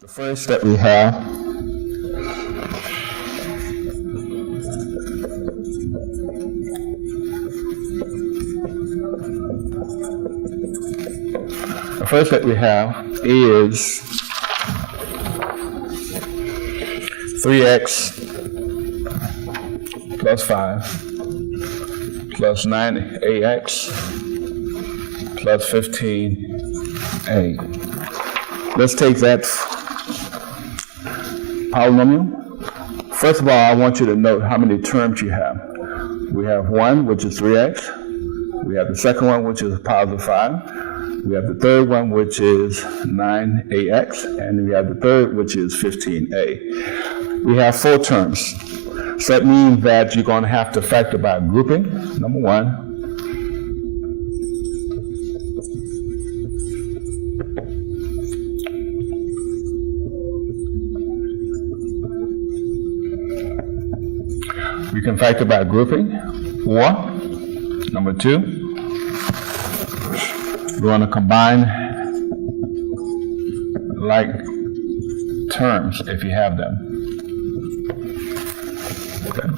The first that we have is 3x plus 5 plus 9ax plus 15a. Let's take that polynomial. First of all, I want you to note how many terms you have. We have one, which is 3x. We have the second one, which is positive 5. We have the third one, which is 9ax. And we have the third, which is 15a. We have 4 terms. So that means that you're going to have to factor by grouping. Number one. You can factor by grouping, or number 2, you want to combine like terms if you have them. Okay.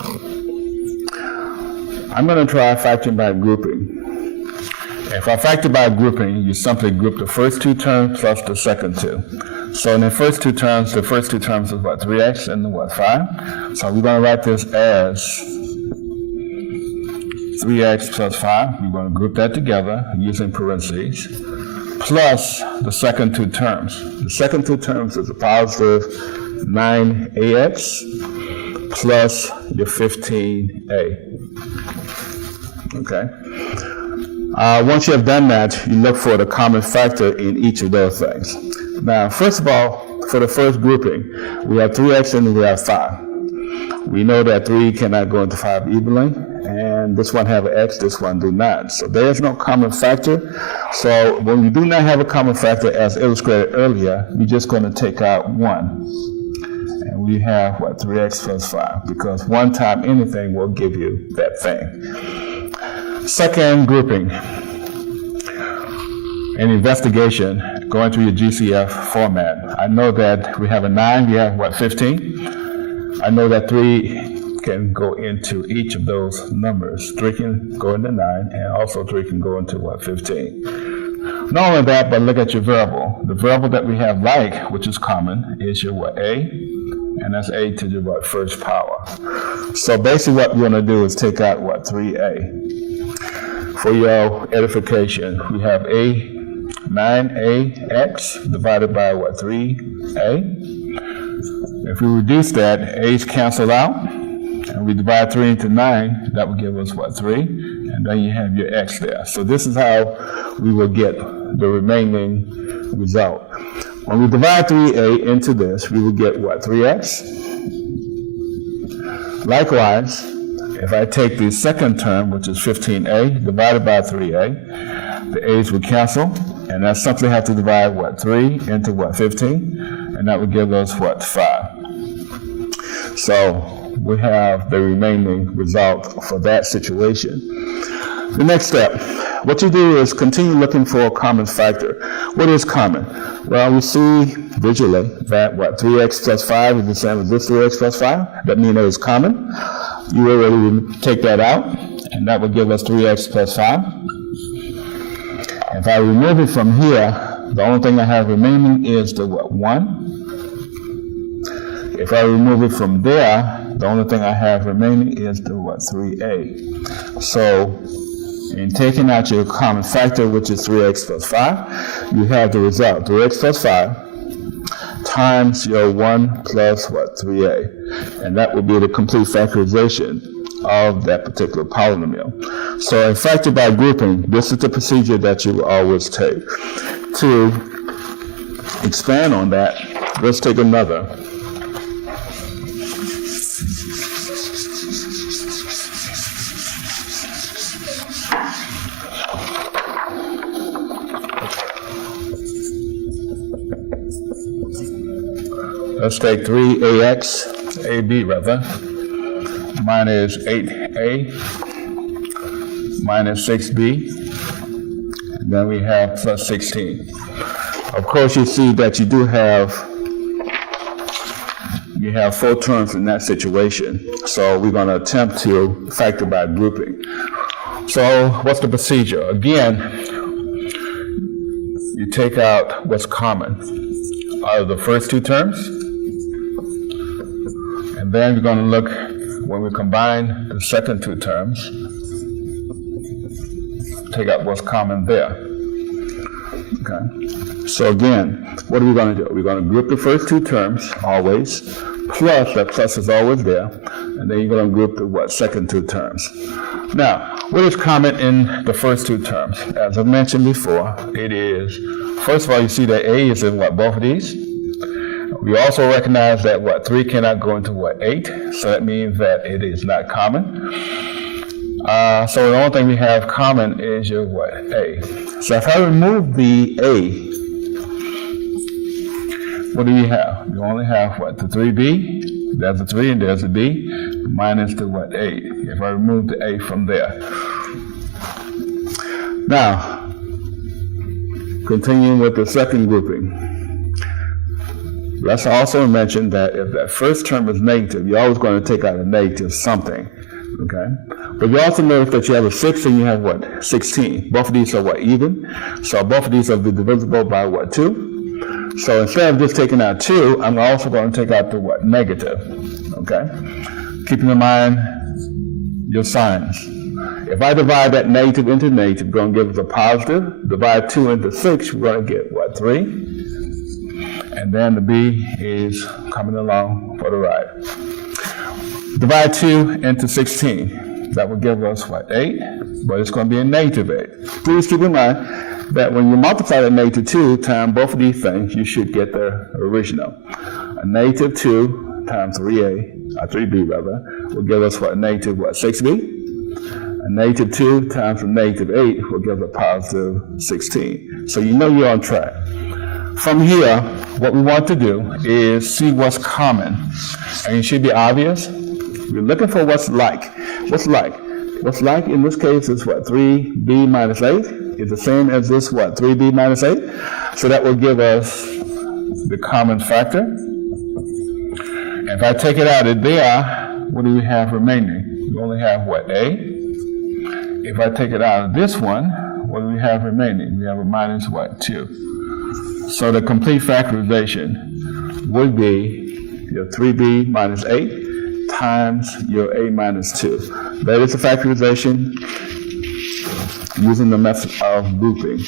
I'm going to try factoring by grouping. If I factor by grouping, you simply group the first 2 terms plus the second 2. So in the first two terms is what, 3x and what, 5? So we're going to write this as 3x plus 5. We're going to group that together using parentheses, plus the second 2 terms. The second 2 terms is a positive 9ax plus your 15a. Okay. Once you have done that, you look for the common factor in each of those things. Now, first of all, for the first grouping, we have 3x and we have 5. We know that 3 cannot go into 5 evenly, and this one have an x, this one do not. So there is no common factor. So when we do not have a common factor, as illustrated earlier, we're just going to take out 1. And we have, what, 3x plus 5, because 1 time anything will give you that thing. Second grouping. In investigation, going through your GCF format, I know that we have a 9, we have, what, 15? I know that 3 can go into each of those numbers. 3 can go into 9, and also 3 can go into, what, 15. Not only that, but look at your variable. The variable that we have like, which is common, is your, what, a, and that's a to the, what, first power. So basically what we're going to do is take out, what, 3a. For your edification, we have a 9ax divided by, what, 3a. If we reduce that, a's cancel out, and we divide 3 into 9, that will give us, what, 3, and then you have your x there. So this is how we will get the remaining result. When we divide 3a into this, we will get, what, 3x. Likewise, if I take the second term, which is 15a, divided by 3a, the a's would cancel, and I simply have to divide, what, 3 into, what, 15, and that would give us, what, 5. So we have the remaining result for that situation. The next step, what you do is continue looking for a common factor. What is common? Well, we see visually that, what, 3x plus 5 is the same as this 3x plus 5. That means it is common. You already take that out, and that would give us 3x plus 5. If I remove it from here, the only thing I have remaining is the, what, 1. If I remove it from there, the only thing I have remaining is the, what, 3a. So in taking out your common factor, which is 3x plus 5, you have the result, 3x plus 5 times your 1 plus, what, 3a. And that will be the complete factorization of that particular polynomial. So in factor by grouping, this is the procedure that you will always take. To expand on that, let's take another. Let's take 3ax, ab rather, minus 8a, minus 6b, and then we have plus 16. Of course, you see that you do have you have 4 terms in that situation. So we're going to attempt to factor by grouping. So what's the procedure? Again, you take out what's common out of the first 2 terms, and then we're going to look when we combine the second 2 terms, take out what's common there. Okay. So again, what are we going to do? We're going to group the first 2 terms always, plus that plus is always there, and then you're going to group the second 2 terms. Now, what is common in the first 2 terms? As I mentioned before, it is, first of all, you see that A is in both of these. We also recognize that 3 cannot go into 8, so that means that it is not common. So the only thing we have common is your A. So if I remove the A, what do you have? You only have the 3B, there's a 3 and there's a B, minus the 8. If I remove the A from there. Now, continuing with the second grouping. Let's also mention that if that first term is negative, you're always going to take out a negative something, okay? But you also notice that you have a 6 and you have 16. Both of these are even, so both of these are divisible by 2. So instead of just taking out 2, I'm also going to take out the negative, okay? Keeping in mind your signs. If I divide that negative into negative, we're going to give us a positive. Divide 2 into 6, we're going to get 3. And then the B is coming along for the ride. Divide 2 into 16. That will give us 8, but it's going to be a negative 8. Please keep in mind that when you multiply the negative 2 times both of these things, you should get the original. A negative 2 times 3b will give us negative 6b. A negative 2 times a negative 8 will give a positive 16. So you know you're on track. From here, what we want to do is see what's common. And it should be obvious. We're looking for what's like. What's like? What's like in this case is 3b minus 8 is the same as this 3b minus 8. So that will give us the common factor. And if I take it out of there, what do we have remaining? We only have A. If I take it out of this one, what do we have remaining? We have a minus 2. So the complete factorization would be your 3b minus 8 times your a minus 2. That is the factorization using the method of grouping.